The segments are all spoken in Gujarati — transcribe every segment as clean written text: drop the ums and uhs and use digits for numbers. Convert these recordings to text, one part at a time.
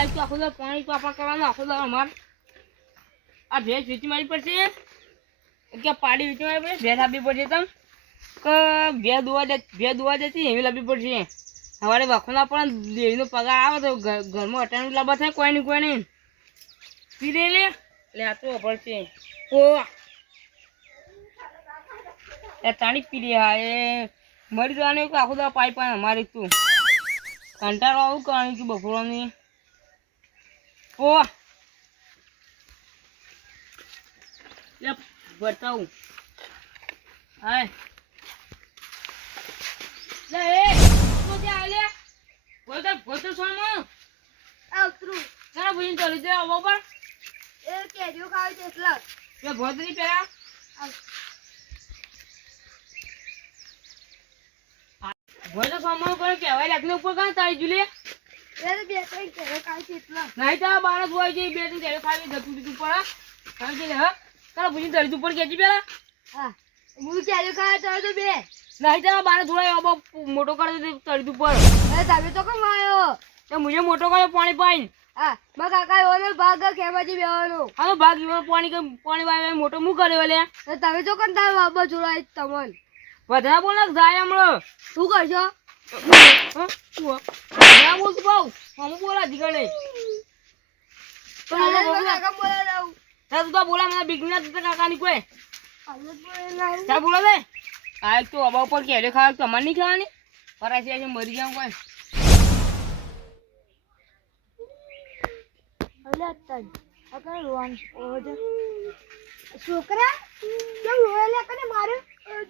આ તો આખો દાડો પાણી પાપા કરવાનું આખો દાડો અમાર આ ભેંસ વેચી મારી પડશે કે પાડી વેચી મારી પડશે ભેંસ આપવી પડશે તમ કે ભેંસ દોવા જતી એવી લાવવી પડશે સવારે વખોના પણ દેવીનો પગાર આવે તો ઘરમાં અટાણું લાવવા થાય કોઈ નહીં પી લે એટલે આ તો પડશે ઓ એ તાણી પી લે હા એ મરી જવાનું કે આખો દાડો પાઈ પાઈ અમારી તું કંટાળો આવું કરવાની કે બપોરની ઓ લે બતાવું હાય લે એ તો જા લે બોલતો સોનો આ ઉતરું તારા ભૂલી ચલી દે આવો પર એ કેરીઓ ખાવી છે એટલે લે ભોતરી પેલા ભોતો સોનો કરે કેવાય લાગને ઉપર કાં તારી જુલે એ બે ત્રણ કેરીઓ ખાવી છે એટલે નહીં તો બારસ હોય છે બે ત્રણ કેરીઓ ખાવી જતું દીધું પર ખાવી દે હા તારા ભૂલી ચડી ઉપર કેજી પેલા હા હું કેરીઓ ખાવા તો બે નહીં તો બાર થોડા આબો મોટો કરી દે ચડી ઉપર અરે તમે તો કેમ આવ્યો તો મુજે મોટો કર્યો પાણી પાઈને હા મારા કાકા એવો ભાગ ખેમાજી બેવાનો હાલો ભાગ ઈવર પાણી વાય મોટો મુ કર્યો લે તમે તો કોણ તાર બાબા જોડાય તમને વધારે બોલ જાય હમણાં શું કરશો વધારે બોલતું ભાવ હમ બોલા જીગર નહીં કાકા બોલા જાઉં તું તો બોલા મને બીક ના થતા કાકાની કોઈ બોલા ચા બોલો દે આ તો અબા ઉપર કેરે ખાવા તમારે નહીં ખાવાની પરાસી આજે મરી જાવ કોઈ છોકરા કેમ રોયા કને મારે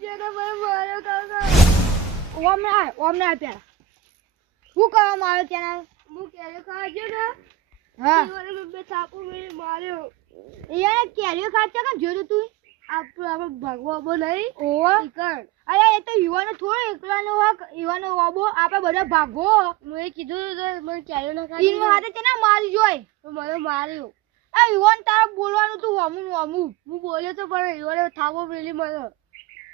જેને મને માર્યો કાકા ઓમને આ પેલા શું કરવા માર્યો ત્યાં હું કેરીઓ ખાવા ગયો ને હા બે થાપો મેં માર્યો યાર કેરીઓ ખાતા કે જોયું તું આપણે ભગવો નહીં ઓવા અરે એ તો યુવાનો થોડો એકલાનો હક યુવાનો વાબો આપણે બધા ભાગો મેં કીધું તો મને કેરીઓ ના ખાધી ઈનો હાથે છે ને મારી જોઈ તો મને માર્યો આ યુવાન તારા બોલવાનું તું હમું હું બોલ્યો તો પણ યુવાને થાપો મેલી મને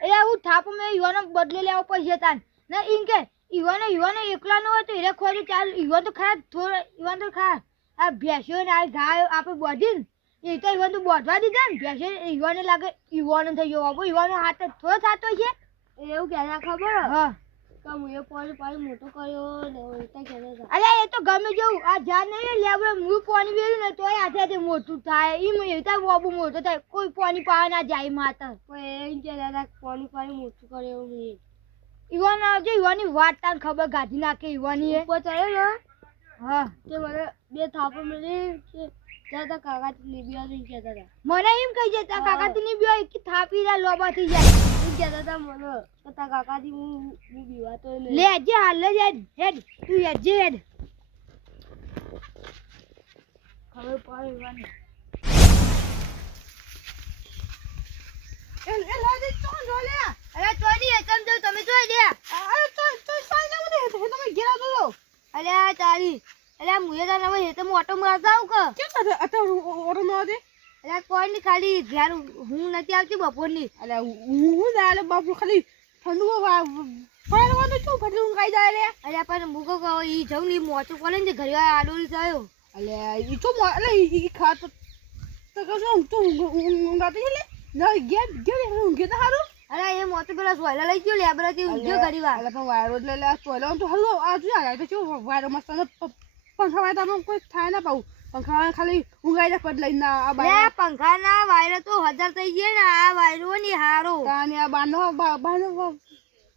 એટલે હું થાપો મેં યુવાનો બદલે લેવો પડશે તાન ને ઈન કે યુવાનો એકલાનો હોય તો એને ખોરું ચાલ યુવાન તો ખરા થોડો યુવાન તો ખરા આ ભેંસો ને આ ગાય આપણે બોધી એ તો યુવાન તો બોધવા દીધા ને ભેંસો યુવાને લાગે યુવાનો થઈ ગયો બાબુ યુવાનો હાથ થોડો થતો છે એવું કહેતા ખબર હા તો હું એ પાણી મોટો કર્યો ને અરે એ તો ગમે જેવું આ ઝાડ નહીં લેબડે હું પાણી વેર્યું ને તોય હાથે મોટું થાય એમ એતા બાબુ મોટો થાય કોઈ પાણી પાવા ના જાય માતા એમ કહેતા પાણી મોટું કર્યો મેં યુવાન આવજો યુવાની વાત તાર ખબર ગાધી નાખે યુવાની ઉપર ચડે ને હા તે મને બે થાપો મળી ત્યાં કાકાથી નીબ્યા નહીં કહેતા હતા મને એમ કહી જતા કાકાથી નીબ્યા એક થાપી રહ્યા લોબા થઈ જાય એમ કહેતા હતા મને તારા કાકાથી હું બીવાતો નહીં લે જે હાલ જ હેડ તું હેડ હેડ ખબર પડવાની એ લાજે તો જો લે અરે તોડી એકમ જો તમે જોઈ લે અરે તો સાઈ ના મને તમે ઘેરા દો અરે તારી અરે મુએ તો નવે હે તો ઓટો મારતા આવ કે કેમ અતો ઓટો માર દે અરે કોઈ ની ખાલી ઘેર હું નથી આવતી બપોરની અરે હું દાલે બાપુ ખાલી ઠંડુ પાડવાનું છું ફટલું ખાઈ જાય લે અરે પણ મુકો કો ઈ જઉં ની મોટું કોલે ને ઘરે આડોલી થયો અલે ઈ તો અલે ઈ ખાત તો કસો તો ઊંઘાતી લે ના ગેટ ઊંઘે તો હારું અરે એ મોટું પેલા સોયલા લઈ ગયો લેબરાથી ઊંઘ્યો ઘડી વાર અલે પણ વાયરો લે લે સોયલા તો હાલો આ જો આ તો શું વાયરો મસ્ત પંખા વાય તો કોઈ થાય ના પાઉ પંખા ખાલી ઊંઘાઈ જા પડ લઈને આ બાય પંખા ના વાયરો તો 1000 થઈ ગયા ને આ વાયરો ની હારો તાને આ બાનો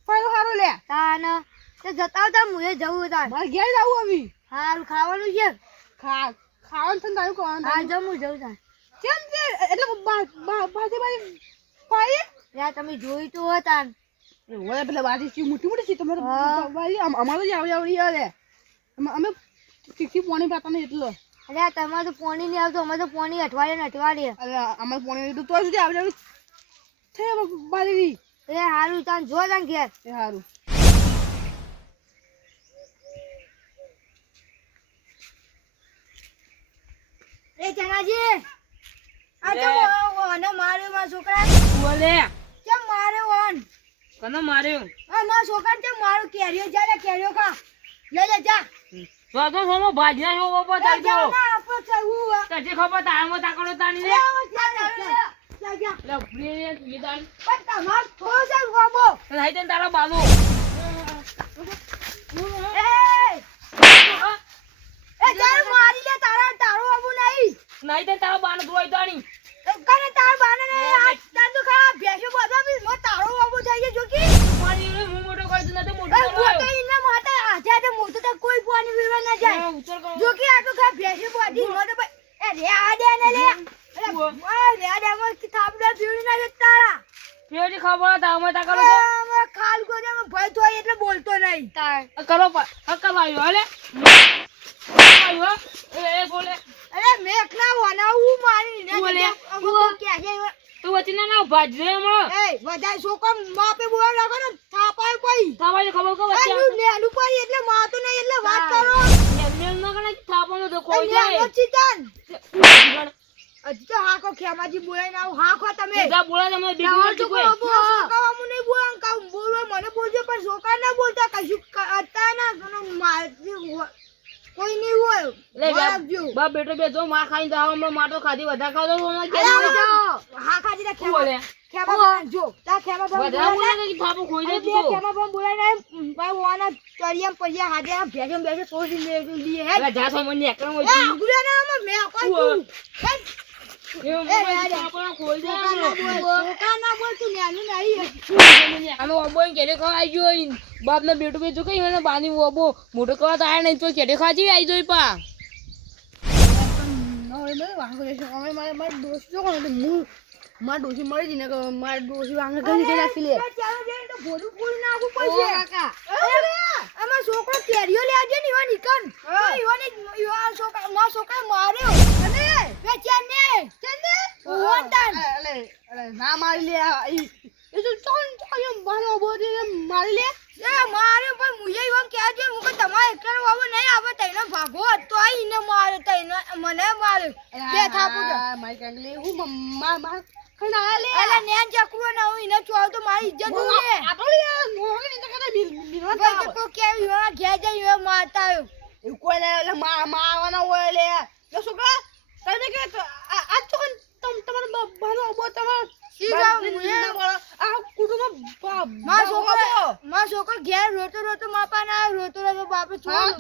વાયરો હારો લે તાને તે જતા હતા મુએ જવું હતા માર ઘેર જાવું અમી હારું ખાવાનું છે ખાવાનું તને તારું કોણ હા જમું જવું તા કેમ કે એટલે બાજી પાઈ યા તમે જોઈ તો હતા ઓય પેલા બાજી સી મોટી છે તમારે બાજી અમારો જ આવડી આવે અમે તીખી પાણી પાતા ને એટલો અરે તમારે તો પાણી નહીં આવતું અમારે તો પાણી અઠવાડિયે અરે અમારે પાણી તો સુધી આવે છે બાજી એ હારું તાન જો તાન ઘેર એ હારું એ ચનાજી આ તો ઓનો માર્યો માં છોકરા બોલે કેમ માર્યો ઓન કનો માર્યો આ માં છોકરા તે મારો કેરીઓ જાલે કેરીઓ ખા લે લે જા તો સોમો ભાજના છો બાપા જા તાર જા જો ના આપો છે હું તજે ખબર તારમાં તાકડો તાણી લે જા જા લે ભૂલી લે તાણ પણ તમાર થોડો છે બાબો રાઈ તને તારા બાલો એ જાર મારી લે તારો બાબુ નહીં નહીં તને તારા બાનો ધોઈ તાણી કને તાર બાને ને આ તાંદુ ખા ભેસો બધા બી મો તારો બાબુ થઈ ગયો જોકી પાણી રે હું મોટો કરી દઉં તો મોટો એ મોટો ઇને મોટો આજા મોટો તો કોઈ પાણી પીવા ના જાય ઉતર કરો જોકી આ તો ખા ભેસો બધી મોટો એ રે આ દે ને લે અરે આ રે આ દે મો કે થાપડા પીડી ના જતા કેવી ખબર તારમાં તાકડો તો ખાલ ગોદે માં ભય થોય એટલે બોલતો નહીં તાર કરો હક્કા આવ્યો હલે આવ્યો એ બોલે અરે મેકના વનાવું મારી ને બોલે. કે છે તું વચના ના ભાજ રે હમણાં એ બધા છોકરા માપે બોલા લાગો ને થાપાય કોઈ તાવાય ખબર કે આ વચ્ચે નેલું પડી એટલે માતો નહીં એટલે વાત કરો મેલ ન ગણે થાપનો તો કોઈ એ જાય નેલો ચિતન હજી તો હાકો ખેમાજી બોલાઈ ના હાકો તમે જા બોલા તમે રાવણ બીજું તો કોઈ છોકરાઓ નહીં બોલા કા બોલવા મને બોલજો પણ છોકરા ના બોલતા કશું હતા ના કોઈ નહીં હોય લે વાગજો બા બેટો બે જો માં ખાઈને જાવ હમણાં માટો ખાધી વધારે ખાવ તો હમણાં કે અરે જાઓ હા ખાજી ના શું બોલે ખેમા જો તા ખેમા વધારે બોલે કે થાપો ખોઈ દે તું તો ખેમા પણ બોલાઈ ના ભાઈ વાના ચરિયમ પૈયા હાજે ભેજમ છોડી લે લીએ હે અરે જા તો મને એકલો હોય એ ગુડા ના મે કોઈ તું થાપો ખોઈ દે ના બોલ તું નેનું નહીં આનો ઓબો કેડે ખાઈ ગયો બાપ ના બેટો બે જો કઈ મને બાની ઓબો મોટો કવા તો આયા નહીં તો કેડે ખાજી આવી જોઈ પા મારા દોસ્ત જો કોણ હું મારા ડોસી મળી જઈને મારા ડોસી વાંગે ગઈ કે નાખી લે ચાલો જઈને તો ભોડું પૂરી નાખું પડશે કાકા આમાં છોકરો કેરીઓ લેજે ને ઈવા નીકન ઈવાને ઈવા છોકરા માં છોકરા માર્યો અને બે ચેન્ને ઓવરટન અલે ના મારી લે એ તો ચોન ચોયમ બાનો બોડી મારી લે એ મારે પણ મુજે ઈવા કેજે મુકે તમારે એકલા બાબો નહીં આવે તઈનો ભાગો તો આઈને મારે તઈનો મને મારે બે થાપુ મારી કાંગલી હું મમ્મા ખણા લે અલા નેન ચકરો ના હું ઇને ચોવ તો મારી ઇજ્જત ઉડે આપણે મોહને તો કદા બિલવા તા તો કે યો ઘે જઈ યો મારતા આવ્યો એ કોઈ લે મારવાના હોય લે લો છોકરા તને કે આ તો તમારા બાનો બો તમાર સીધા મુએ આ કુટુંબ માં છોકરો ઘેર રોતો માપા ના રોતો બાપે છોડ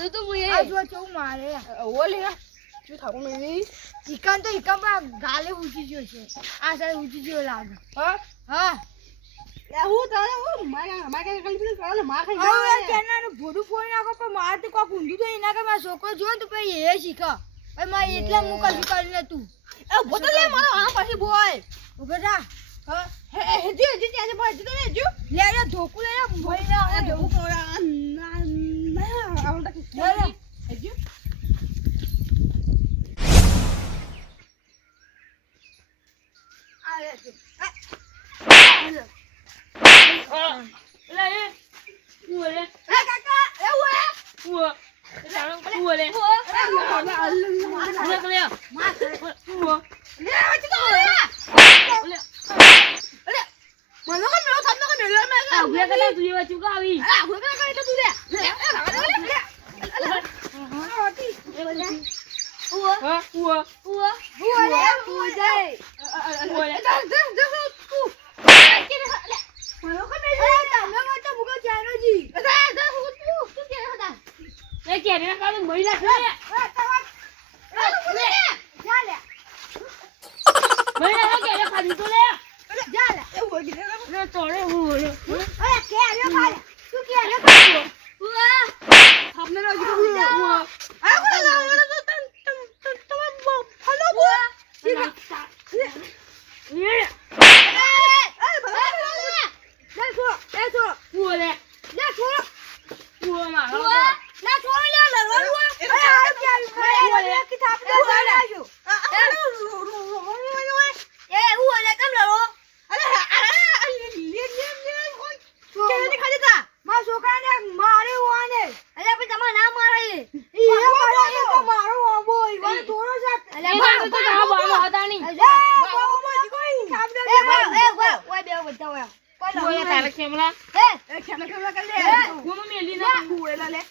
જો તો મુએ આ જો ચો મારે ઓલે શું થાકો મેની ઇકાન તો ઇકામાં ગાલે ઊંચી ગયો છે આ સાઈડ ઊંચી ગયો લાગે હા લે હું તારે હું મારા કલ્પના કરો માર ખાઈ હવે કેનાનું ભોડું ફોડી નાખો પણ માર તો કોક ઊંધું તો એના કે મારો છોકરો જો તો પછી એ શીખા ભાઈ માં એટલે મુકલ કરી તું એ બોતલ લે મારો આ પછી બોય ઉભે જા હા હે જી ત્યાં બોય જી તો લે જો લે લે ધોકુ લે ભાઈ ના ધોકુ ના આવડા કે લે હે જી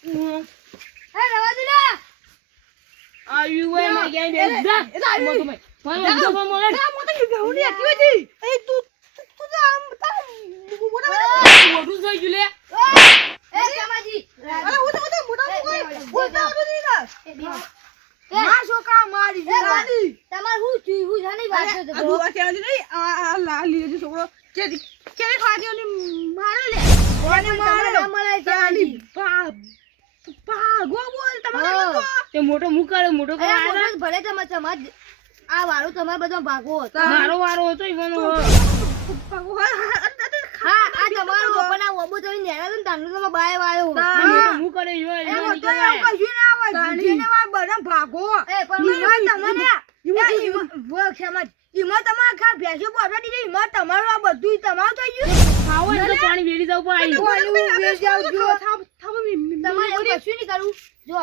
એ રવા દે લા આવ્યું હોય ને ક્યાંય બેસ જા મોટો ભાઈ ફોન ઉધો ફોન મોલે મોટો બેહું ની આકી હતી એ તું આમ મોટા મોટું થઈ ગયું લે એ કામાજી અરે મોટા મોટા ના છોકરા મારી જવાની તમાર હું થયું હું જાની વાત છે આ દુવા કેવાની નહીં આ લા લીધો છોકરો કે ખાધી ને મારે લે કોને મારે ના મળે તાલી પા ગો બોલ તમારે તે મોટો મુખ કરે મોટો કરે મોટો ભલે તમે સમાજ આ વાળો તમારે બધો ભાગો મારો વારો હતો ઈવાનો હા આ તમારો ઓપના ઓબો તો નેરા ને તાનું તમે બાય વાળો મોટો મુખ કરે ઈવો ઈવો નીકળે કશું ના હોય જેને વા બધા ભાગો એ પણ તમને ઈમાં સમાજ ઈમાં તમાર ખા ભેસો બોડા દીધી ઈમાં તમારું આ બધું તમારું થઈ ગયું ખાવો એટલે પાણી વેડી જાવ પણ તમારે એવું કશું નહીં કરવું જો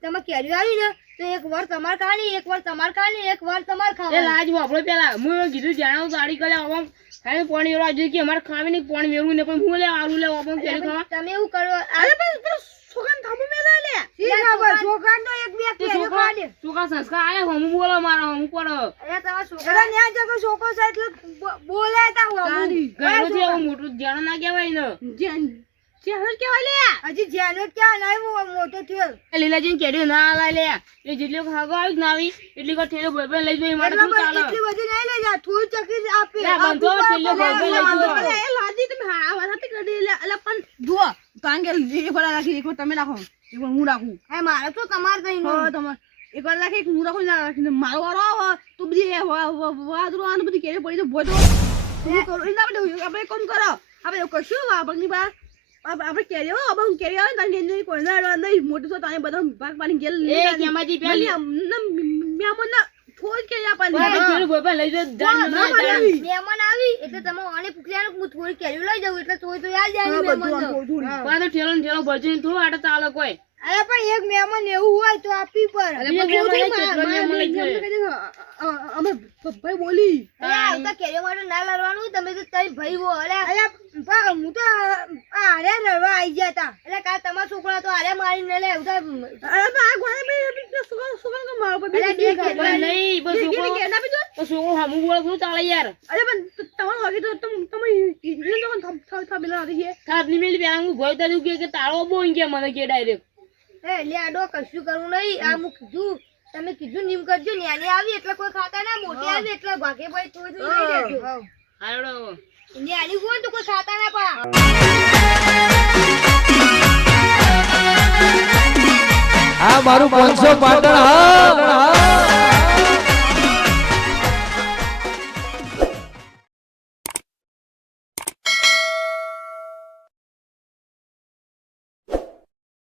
તમે કેરી આવી ને તો એક વાર તમાર ખાણી એક વાર તમાર ખાણી એક વાર તમાર એ ખાવાની લાજ વાપરો પેલા હું કીધું જાણો સાડી કરે આવા ખાલી પાણી વેળવા જોઈએ કે અમારે ખાવી નહીં પાણી વેળવું ને પણ હું લે આલુ લે આવા પેલું ખાવા તમે એવું કરો અરે પણ છોકરાને થામું મેલે લે છોકરા તો એક બે કેરી ખાડે છોકરા સંસ્કાર આયા હમું બોલો મારા હમું પડો અરે તમારા છોકરા ન્યા જતો છોકરો છે એટલે બોલાતા હું ઘરો છે એવું મોટું જાણો ના કહેવાય ને ચેહર કેવા લે હજી જેનો ક્યાં નહીં મોટો થયો લીલાજી કેડ્યો ના લાય લે એ જેટલો ખાગો આવી ના આવી એટલી કો ઠેલો ભરભર લઈ જોઈ મારે શું ચાલે એટલી બધી નહીં લઈ જા થોડી ચકરી આપે લે બંધો ઠેલો ભરભર લઈ જો એ લાજી તમે હા વાત કરી લે એટલે પણ જુઓ કારણ કે એક વાર રાખી એક વાર તમે રાખો એક વાર હું રાખું હે મારે તો તમાર કઈ હો તમાર એક વાર રાખી હું રાખું ના રાખીને મારો વારો આવે તો બધી વાદરો આને બધી કેરી પડી તો બોજો હું કરું એના આપણે કોણ કરો આપણે કશું વાપરની બા આપણે કેરીઓ હવે હું કેરી આવે ને તને કોઈ ના નહીં મોટું તો તને બધા ભાગ પાડી ગેલ એ કેમાજી પેલી મેમન થોડ કે આપણને ઠેલો ભરભર લઈ જો મહેમાન આવી એટલે તમે આને પૂછ્યાનું હું થોડી કેરી લઈ જાઉં એટલે થોડી તો યાદ જાય મહેમાન પાછો ઠેલો ને ઠેલો ભરજો ને થોડું આટા ચાલે કોઈ અરે પણ એક મહેમાન એવું હોય તો આપી પર અમે ભાઈ બોલી આવતા કેરીઓ માટે ના લડવાનું તમે તો તઈ ભાઈ હો અરે હું તો આરે લડવા આવી ગયા તા એટલે કાલ તમારા છોકરા તો આરે મારીને લે ઉધા અરે આ ગોળા સુગન કો મારો પર નહીં બસ છોકરો હમું બોલો શું ચાલે યાર અરે પણ તમારો વાગે તો તમે ઈને તો થાબેલા રહી છે થાપ ની મેલી પેલા હું ભોય તારું કે તારો બોઈ કે મને કે ડાયરેક્ટ એ લેડો કશું કરવું નહીં આ હું કીધું તમે કીધું નીમ કરજો ન્યાની આવી એટલે કોઈ ખાતા ના મોટી આવી એટલે ભાગે ભાઈ થોડી થોડી લઈ લેજો હાલો ન્યાની હોય તો કોઈ ખાતા ના પા આ મારું 500 પાટણ